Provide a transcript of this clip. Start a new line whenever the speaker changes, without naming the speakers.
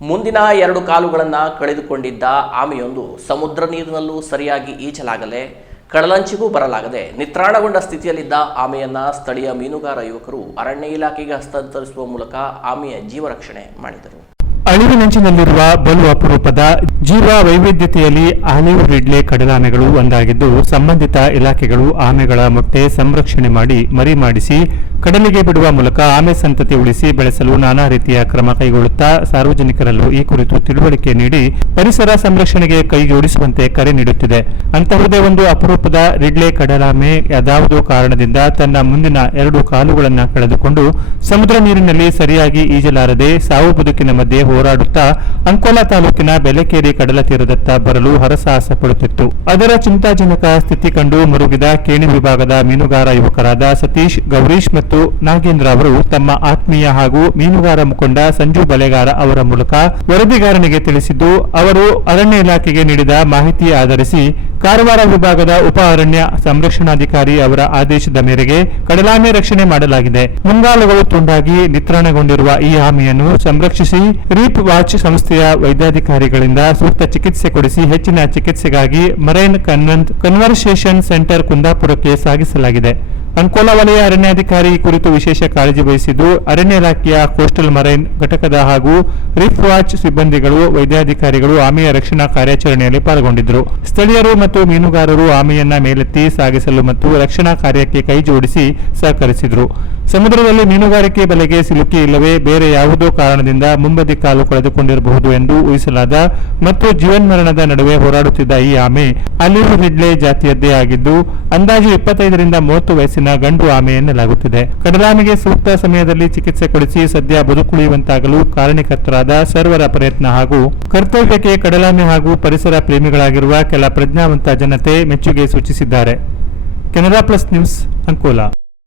ಮುಂದಿನ ಎರಡು ಕಾಲುಗಳನ್ನು ಕಳೆದುಕೊಂಡಿದ್ದ ಆಮೆಯೊಂದು ಸಮುದ್ರ ನೀರಿನಲ್ಲೂ ಸರಿಯಾಗಿ ಈಜಲಾಗದೆ ಕಡಲಂಚಿಗೂ ಬರಲಾಗದೆ ನಿತ್ರಾಣಗೊಂಡ ಸ್ಥಿತಿಯಲ್ಲಿದ್ದ ಆಮೆಯನ್ನು ಸ್ಥಳೀಯ ಮೀನುಗಾರ ಯುವಕರು ಅರಣ್ಯ ಇಲಾಖೆಗೆ ಹಸ್ತಾಂತರಿಸುವ ಮೂಲಕ ಆಮೆಯ ಜೀವರಕ್ಷಣೆ ಮಾಡಿದರು.
ಅಳಿವಿನಂಚಿನಲ್ಲಿರುವ ಬಲು ಅಪರೂಪದ ಜೀವ ವೈವಿಧ್ಯತೆಯಲ್ಲಿ ಆಲಿವ್ ರಿಡ್ಲೆ ಕಡಲಾಮೆಗಳು ಒಂದಾಗಿದ್ದು, ಸಂಬಂಧಿತ ಇಲಾಖೆಗಳು ಆಮೆಗಳ ಮೊಟ್ಟೆ ಸಂರಕ್ಷಣೆ ಮಾಡಿ ಮರಿ ಮಾಡಿಸಿ ಕಡಲಿಗೆ ಬಿಡುವ ಮೂಲಕ ಆಮೆ ಸಂತತಿ ಉಳಿಸಿ ಬೆಳೆಸಲು ನಾನಾ ರೀತಿಯ ಕ್ರಮ ಕೈಗೊಳ್ಳುತ್ತಾ ಸಾರ್ವಜನಿಕರಲ್ಲೂ ಈ ಕುರಿತು ತಿಳುವಳಿಕೆ ನೀಡಿ ಪರಿಸರ ಸಂರಕ್ಷಣೆಗೆ ಕೈಜೋಡಿಸುವಂತೆ ಕರೆ ನೀಡುತ್ತಿದೆ. ಅಂತಹುದೇ ಒಂದು ಅಪರೂಪದ ರಿಡ್ಲೆ ಕಡಲಾಮೆ ಯಾವುದೋ ಕಾರಣದಿಂದ ತನ್ನ ಮುಂದಿನ ಎರಡು ಕಾಲುಗಳನ್ನು ಕಳೆದುಕೊಂಡು ಸಮುದ್ರ ನೀರಿನಲ್ಲಿ ಸರಿಯಾಗಿ ಈಜಲಾರದೆ ಸಾವು ಬದುಕಿನ ಮಧ್ಯೆ ಹೋರಾಡುತ್ತಾ ಅಂಕೋಲಾ ತಾಲೂಕಿನ ಬೆಲೆಕೇರಿ ಕಡಲ ತೀರದತ್ತ ಬರಲು ಹರಸಾಹಸ ಪಡುತ್ತಿತ್ತು ಅದರ ಚಿಂತಾಜನಕ ಸ್ಥಿತಿ ಕಂಡು ಮರುಗಿದ ಕೇಣಿ ವಿಭಾಗದ ಮೀನುಗಾರ ಯುವಕರಾದ ಸತೀಶ್, ಗೌರೀಶ್ ಮತ್ತು ನಾಗೇಂದ್ರ ಅವರು ತಮ್ಮ ಆತ್ಮೀಯ ಹಾಗೂ ಮೀನುಗಾರ ಮುಖಂಡ ಸಂಜು ಬಲೆಗಾರ ಅವರ ಮೂಲಕ ವರದಿಗಾರನಿಗೆ ತಿಳಿಸಿದ್ದು, ಅವರು ಅರಣ್ಯ ಇಲಾಖೆಗೆ ನೀಡಿದ ಮಾಹಿತಿ ಆಧರಿಸಿ ಕಾರವಾರ ವಿಭಾಗದ ಉಪ ಅರಣ್ಯ ಸಂರಕ್ಷಣಾಧಿಕಾರಿ ಅವರ ಆದೇಶದ ಮೇರೆಗೆ ಕಡಲಾಮೆ ರಕ್ಷಣೆ ಮಾಡಲಾಗಿದೆ. ಮುಂಗಾಲುಗಳು ತುಂಡಾಗಿ ನಿತ್ರಾಣಗೊಂಡಿರುವ ಈ ಆಮೆಯನ್ನು ಸಂರಕ್ಷಿಸಿ ರೀಪ್ ವಾಚ್ ಸಂಸ್ಥೆಯ ವೈದ್ಯಾಧಿಕಾರಿಗಳಿಂದ ಸೂಕ್ತ ಚಿಕಿತ್ಸೆ ಕೊಡಿಸಿ ಹೆಚ್ಚಿನ ಚಿಕಿತ್ಸೆಗಾಗಿ ಮರೈನ್ ಕನ್ವರ್ಸೇಷನ್ ಸೆಂಟರ್ ಕುಂದಾಪುರಕ್ಕೆ ಸಾಗಿಸಲಾಗಿದೆ. ಅಂಕೋಲಾ ವಲಯ ಅರಣ್ಯಾಧಿಕಾರಿ ಈ ಕುರಿತು ವಿಶೇಷ ಕಾಳಜಿ ವಹಿಸಿದ್ದು, ಅರಣ್ಯ ಇಲಾಖೆಯ ಕೋಸ್ಟಲ್ ಮರೈನ್ ಘಟಕದ ಹಾಗೂ ರಿಫ್ ವಾಚ್ ಸಿಬ್ಬಂದಿಗಳು, ವೈದ್ಯಾಧಿಕಾರಿಗಳು ಆಮೆಯ ರಕ್ಷಣಾ ಕಾರ್ಯಾಚರಣೆಯಲ್ಲಿ ಪಾಲ್ಗೊಂಡಿದ್ದರು. ಸ್ಥಳೀಯರು ಮತ್ತು ಮೀನುಗಾರರು ಆಮೆಯನ್ನ ಮೇಲೆತ್ತಿ ಸಾಗಿಸಲು ಮತ್ತು ರಕ್ಷಣಾ ಕಾರ್ಯಕ್ಕೆ ಕೈ ಜೋಡಿಸಿ ಸಹಕರಿಸಿದರು. ಸಮುದ್ರದಲ್ಲಿ ಮೀನುಗಾರಿಕೆ ಬಲೆಗೆ ಸಿಲುಕಿ ಇಲ್ಲವೇ ಬೇರೆ ಯಾವುದೋ ಕಾರಣದಿಂದ ಮುಂಬದಿ ಕಾಲು ಕಳೆದುಕೊಂಡಿರಬಹುದು ಎಂದು ಊಹಿಸಲಾದ ಮತ್ತು ಜೀವನ್ಮರಣದ ನಡುವೆ ಹೋರಾಡುತ್ತಿದ್ದ ಈ ಆಮೆ ಅಲಿವ್ ರಿಡ್ಲೆ ಜಾತಿಯದ್ದೇ ಆಗಿದ್ದು, ಅಂದಾಜು ಇಪ್ಪತ್ತೈದರಿಂದ ಮೂವತ್ತು ವಯಸ್ಸಿನ ಗಂಡು ಆಮೆ ಎನ್ನಲಾಗುತ್ತಿದೆ. ಕಡಲಾಮೆಗೆ ಸೂಕ್ತ ಸಮಯದಲ್ಲಿ ಚಿಕಿತ್ಸೆ ಕೊಡಿಸಿ ಸದ್ಯ ಬದುಕುಳಿಯುವಂತಾಗಲು ಕಾರಣಕರ್ತರಾದ ಸರ್ವರ ಪ್ರಯತ್ನ ಹಾಗೂ ಕರ್ತವ್ಯಕ್ಕೆ ಕಡಲಾಮೆ ಹಾಗೂ ಪರಿಸರ ಪ್ರೇಮಿಗಳಾಗಿರುವ ಕೆಲ ಪ್ರಜ್ಞಾವಂತ ಜನತೆ ಮೆಚ್ಚುಗೆ ಸೂಚಿಸಿದ್ದಾರೆ. Canara plus news Ankola.